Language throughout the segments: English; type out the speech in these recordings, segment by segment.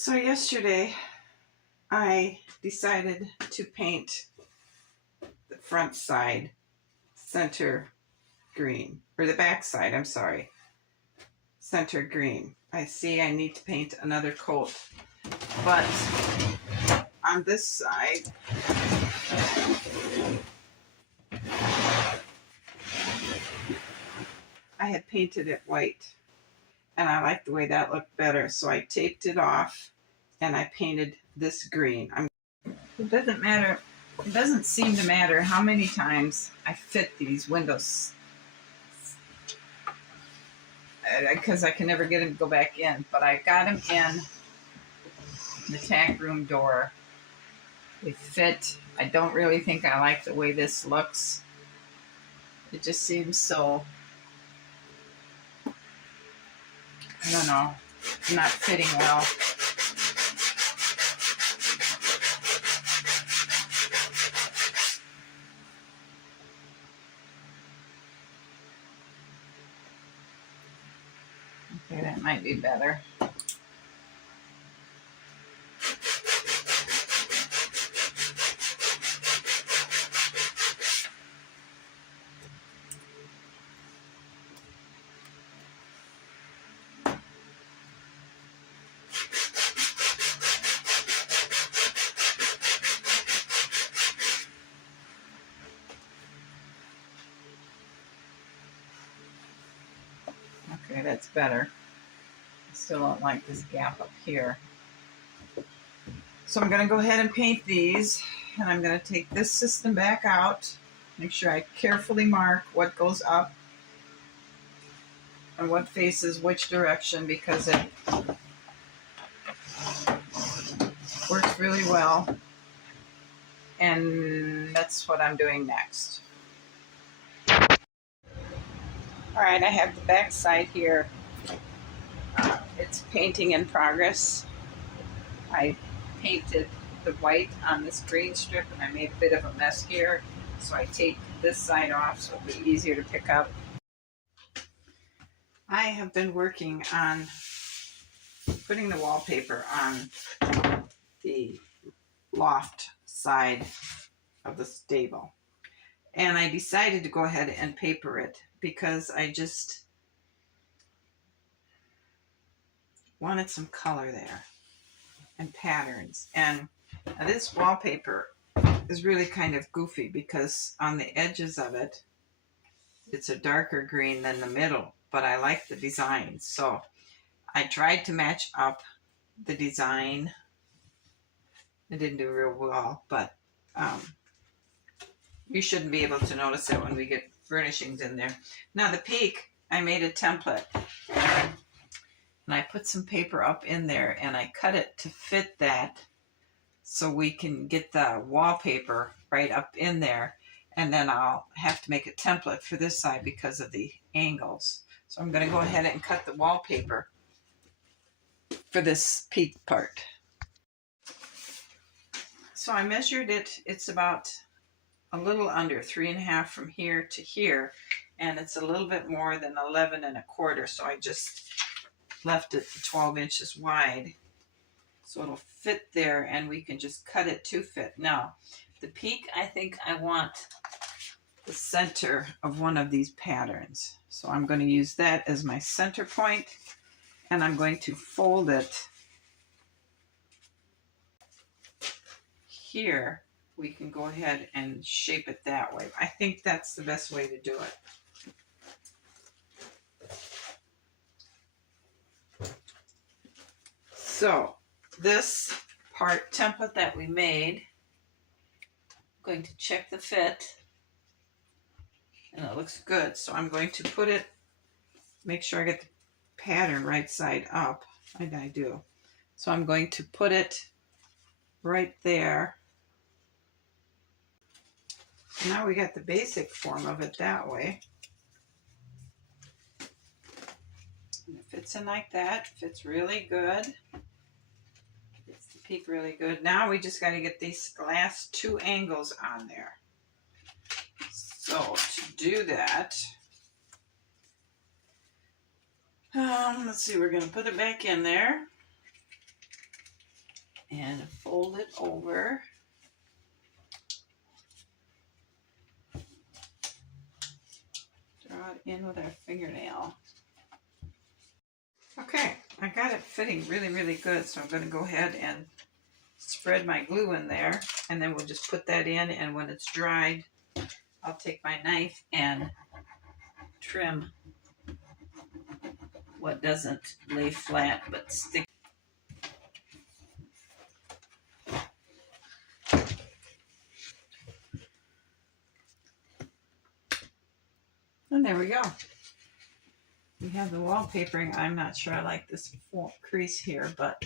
So yesterday I decided to paint the front side center green, or the back side, I'm sorry, center green. I see I need to paint another coat, but on this side, I had painted it white and I liked the way that looked better. So I taped it off and I painted this green. It doesn't matter. It doesn't seem to matter how many times I fit these windows because I can never get them to go back in. But I got them in the tack room door. They fit. I don't really think I like the way this looks. It just seems so, I don't know, not fitting well. Okay, that might be better. Okay, that's better. I still don't like this gap up here. So I'm going to go ahead and paint these, and I'm going to take this system back out, make sure I carefully mark what goes up and what faces which direction, because it works really well. And that's what I'm doing next. All right, I have the back side here. It's painting in progress. I painted the white on this green strip and I made a bit of a mess here. So I taped this side off so it'll be easier to pick up. I have been working on putting the wallpaper on the loft side of the stable. And I decided to go ahead and paper it because I just wanted some color there and patterns. And this wallpaper is really kind of goofy because on the edges of it, it's a darker green than the middle, but I like the design. So I tried to match up the design. It didn't do real well, but you shouldn't be able to notice it when we get furnishings in there. Now the peak, I made a template and I put some paper up in there and I cut it to fit that so we can get the wallpaper right up in there. And then I'll have to make a template for this side because of the angles. So I'm going to go ahead and cut the wallpaper for this peak part. So I measured it. It's about a little under 3.5 from here to here. And it's a little bit more than 11 1/4. So I just left it 12 inches wide. So it'll fit there and we can just cut it to fit. Now, the peak, I think I want the center of one of these patterns. So I'm going to use that as my center point and I'm going to fold it here. We can go ahead and shape it that way. I think that's the best way to do it. So this part template that we made, I'm going to check the fit and it looks good. So I'm going to put it, make sure I get the pattern right side up, and I do. So I'm going to put it right there. Now we got the basic form of it that way. And it fits in like that, fits really good. Fits the peak really good. Now we just got to get these last 2 angles on there. So to do that, let's see, we're going to put it back in there. and fold it over. Draw it in with our fingernail. Okay, I got it fitting really, really good, so I'm going to go ahead and spread my glue in there, and then we'll just put that in, and when it's dried, I'll take my knife and trim what doesn't lay flat but stick. And there we go. We have the wallpapering. I'm not sure I like this crease here, but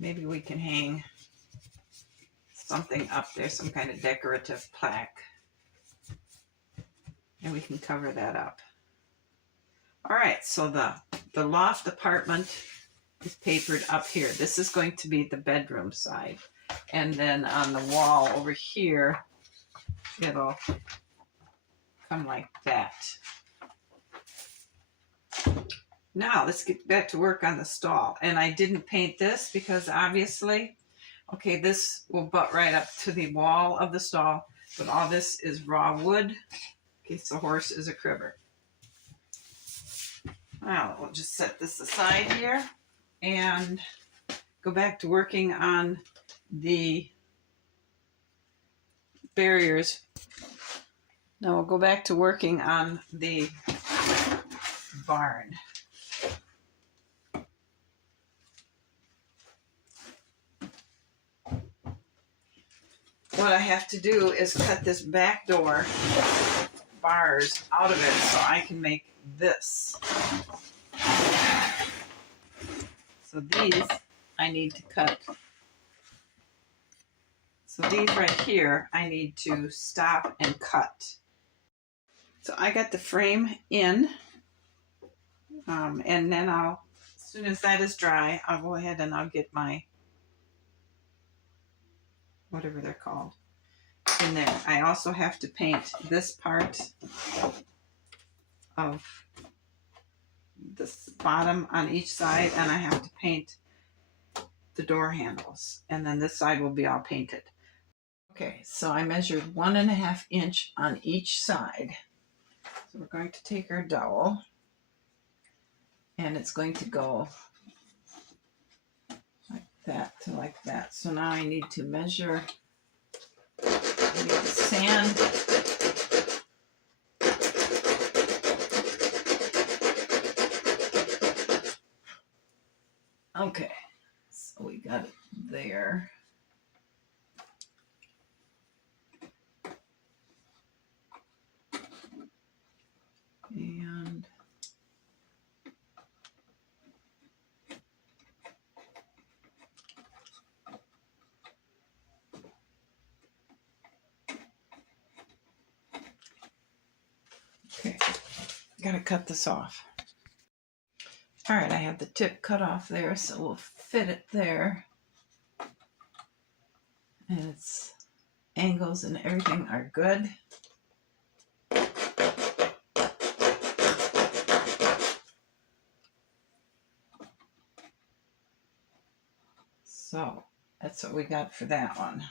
maybe we can hang something up there, some kind of decorative plaque, and we can cover that up. All right, so the loft apartment is papered up here. This is going to be the bedroom side. And then on the wall over here, it'll come like that. Now let's get back to work on the stall. And I didn't paint this because obviously, okay, this will butt right up to the wall of the stall, but all this is raw wood in case the horse is a cribber. Now we'll just set this aside here and go back to working on the barriers. Now we'll go back to working on the barn. What I have to do is cut this back door bars out of it so I can make this. So these I need to cut. So these right here I need to stop and cut. So I got the frame in, and then as soon as that is dry, I'll go ahead and I'll get my, whatever they're called, in there. I also have to paint this part of this bottom on each side, and I have to paint the door handles, and then this side will be all painted. Okay, so I measured 1.5 inch on each side. So we're going to take our dowel, and it's going to go like that to like that. So now I need to measure. I need the sand. Okay, so we got it there. And okay, gotta cut this off. All right, I have the tip cut off there, so we'll fit it there. And its angles and everything are good. So that's what we got for that one.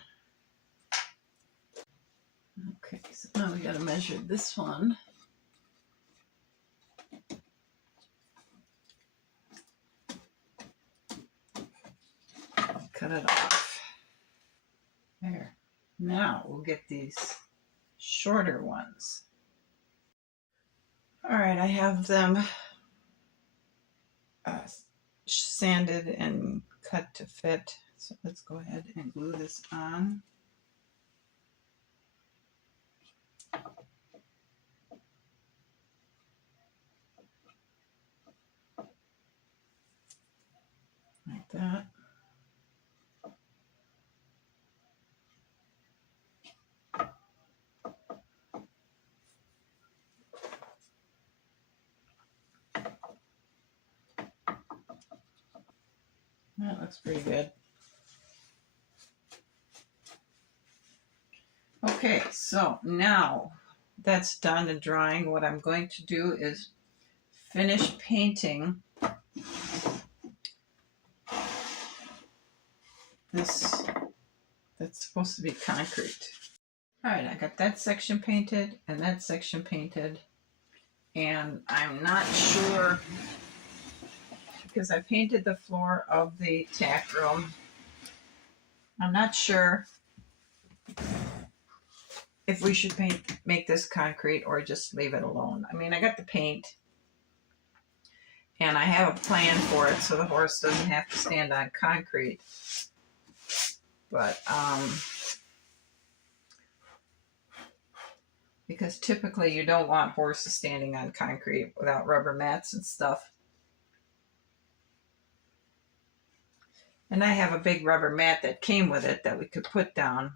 Okay, so now we got to measure this one. Cut it off. There. Now we'll get these shorter ones. All right, I have them sanded and cut to fit. So let's go ahead and glue this on. Like that. That looks pretty good. Okay, so now that's done and drying, what I'm going to do is finish painting this, that's supposed to be concrete. All right, I got that section painted and that section painted. And I'm not sure, because I painted the floor of the tack room. I'm not sure if we should make this concrete or just leave it alone. I mean, I got the paint and I have a plan for it so the horse doesn't have to stand on concrete. But, because typically you don't want horses standing on concrete without rubber mats and stuff. And I have a big rubber mat that came with it that we could put down.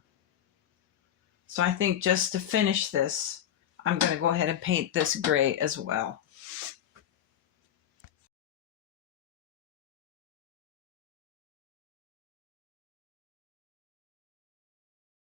So I think just to finish this, I'm going to go ahead and paint this gray as well.